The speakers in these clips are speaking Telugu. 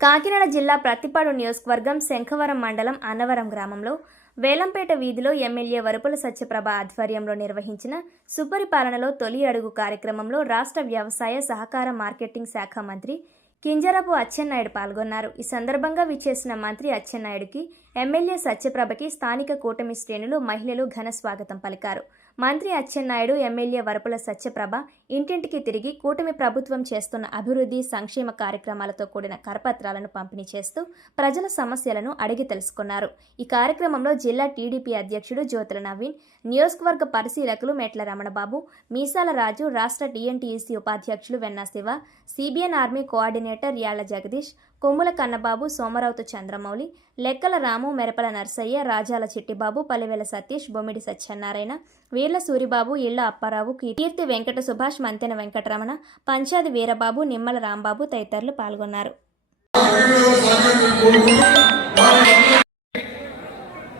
కాకినాడ జిల్లా ప్రతిపాడు నియోజకవర్గం శంఖవరం మండలం అన్నవరం గ్రామంలో వేలంపేట వీధిలో ఎమ్మెల్యే వరుపుల సత్యప్రభ ఆధ్వర్యంలో నిర్వహించిన సుపరిపాలనలో తొలి అడుగు కార్యక్రమంలో రాష్ట్ర వ్యవసాయ సహకార మార్కెటింగ్ శాఖ మంత్రి కింజరపు అచ్చెన్నాయుడు పాల్గొన్నారు. ఈ సందర్భంగా విచ్చేసిన మంత్రి అచ్చెన్నాయుడికి ఎమ్మెల్యే సత్యప్రభకి స్థానిక కూటమి శ్రేణులు మహిళలు ఘన స్వాగతం పలికారు. మంత్రి అచ్చెన్నాయుడు ఎమ్మెల్యే వరపుల సత్యప్రభ ఇంటింటికి తిరిగి కూటమి ప్రభుత్వం చేస్తున్న అభివృద్ధి సంక్షేమ కార్యక్రమాలతో కూడిన కరపత్రాలను పంపిణీ చేస్తూ ప్రజల సమస్యలను అడిగి తెలుసుకున్నారు. ఈ కార్యక్రమంలో జిల్లా టీడీపీ అధ్యక్షుడు జ్యోతుల నవీన్ నియోజకవర్గ పరిశీలకులు మెట్ల రమణబాబు మీసాల రాజు రాష్ట్ర టీఎన్టీఈసీ ఉపాధ్యక్షులు Venna Siva CBN army coordinator Yalla Jagadish Kommula Kannababu సోమరావుతు Chandramouli లెక్కల రాము మెరపల నర్సయ్య రాజాల చిట్టిబాబు పలివేల సతీష్ బొమ్మిడి సత్యనారాయణ వీర్ల సూరిబాబు ఇళ్ళ అప్పారావు కీర్తి వెంకట సుభాష్ మంతెన వెంకటరమణ పంచాది వీరబాబు నిమ్మల రాంబాబు తదితరులు పాల్గొన్నారు.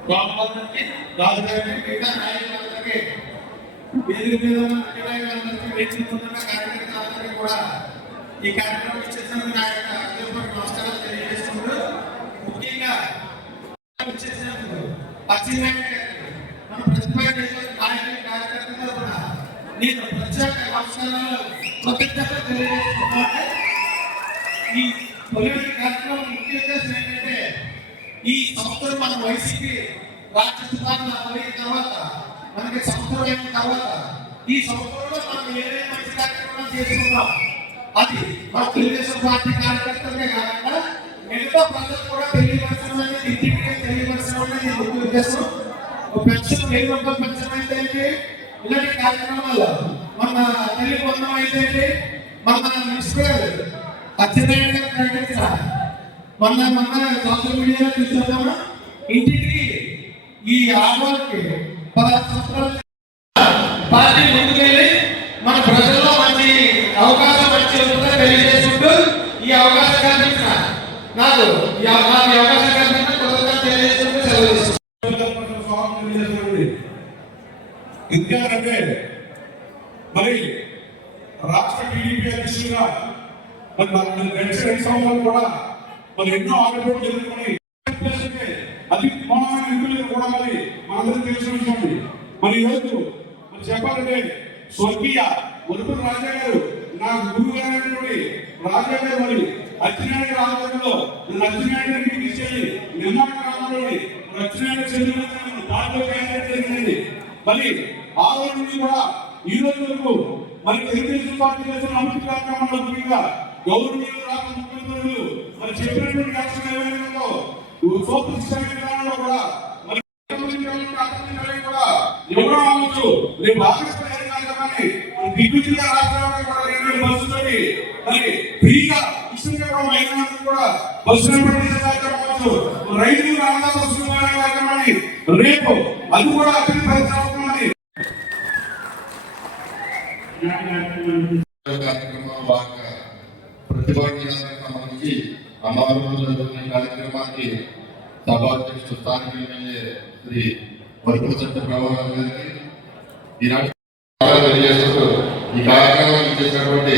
గవర్నమెంట్కి రాజధాని మిగతా నాయకులందరికీ వేదిక మీద ఉన్న నాయకులందరికీ వ్యక్తిగతంగా కార్యకర్తలందరికీ కూడా ఈ కార్యక్రమం ఇచ్చేసినందుకు నా యొక్క హృదయపూర్వక నమస్కారాలు తెలియజేసుకుంటూ ముఖ్యంగా ఇచ్చేసినందుకు పశ్చిమనాయుడు గారికి మన ప్రతిభా నాయకులు కార్యకర్తలు కూడా నేను ప్రత్యేక నమస్కారాలు కృతజ్ఞతలు తెలియజేసుకుంటున్నాను ఈ తొలి కార్యక్రమం ముఖ్య ఉద్దేశం ఏంటంటే ఈ సంవత్సరం మన వైసీపీ రాజ్యసభ పోయిన తర్వాత మనకి సంవత్సరం అయిన తర్వాత ఈ సంవత్సరంలో మనం ఏదైనా మంచి చేసుకున్నాం అది మన తెలుగుదేశం పార్టీ కాకుండా మిగతా ప్రజలు కూడా తెలియపరచడం అనేది ఇంటికి తెలియపరచడం అనేది ఉద్దేశం ఒక పెన్షన్ వెయ్యి రూపాయల పెన్షన్ అయితే ఏంటి? ఇలాంటి కార్యక్రమాలు మన తల్లి పొందడం అయితే ఏంటి? మన మినిస్టర్ అచ్చెన్నాయుడు ప్రకటించాలి మన మన సోషల్ మీడియాలో చూస్తున్నాము ఇంటికి ఈ ఆడవాళ్ళకి పదహారు సంవత్సరాలు పార్టీ ముందుకెళ్ళి మన ప్రజల్లో మంచి అవకాశం మంచి ఉంటుందని తెలియజేసుకుంటూ ఈ అవకాశం కల్పించిన నాకు ఈ అవ- నాకు ఈ అవకాశం కల్పించిన ఎందుకంటే మరి రాష్ట్ర టీడీపీ అధ్యక్షులుగా మరి మన గడిచిన రెండు సంవత్సరాలు కూడా మరి ఎన్నో ఆటపోట్లు ఎదుర్కొని అది మోనమైన నిధులు కూడా మరి మనందరికీ తెలిసిన విషయం మరి ఈరోజు మరి చెప్పాలంటే స్వర్గీయ వరుపు రాజా గారు నా గురువు గారైనటువంటి రాజా గారు మరి అచ్చినాయుడు రాజధానిలో అచ్చినాయుడు తీసుకెళ్ళి నిర్మాణ గ్రామంలోని అచ్చినాయుడు చెందిన దాంట్లో క్యాండిడేట్ జరిగింది. మరి ఆ రోజు నుంచి కూడా ఈ రోజు వరకు మరి తెలుగుదేశం పార్టీ చేసిన అభివృద్ధి కార్యక్రమంలో ముఖ్యంగా గౌరవనీయులు రాక ముఖ్యమంత్రులు మరి చెప్పినటువంటి యాక్షన్ ఏమైనా సోపు విధానంలో కూడా మరి కూడా ఎవరో అవ్వచ్చు రేపు ఆగస్టు పదిహేను కార్యక్రమాన్ని కూడా రెండు వేల మరి ఫ్రీగా కూడా కూడా బస్సు కార్యక్రమం రైతులు అన్నదాత కార్యక్రమాన్ని రేపు అది కూడా అభివృద్ధి పరిశ్రమ కార్యక్రమంలో భాగంగా ప్రతిపాదనలకు సంబంధించి అమరావతిలో జరుగుతున్న కార్యక్రమానికి సభాధ్యక్షుడు స్థానిక ఎమ్మెల్యే శ్రీ వరకుల ప్రభావం గారికి ఈనాటి తెలియజేస్తూ ఈ కార్యక్రమం చేసినటువంటి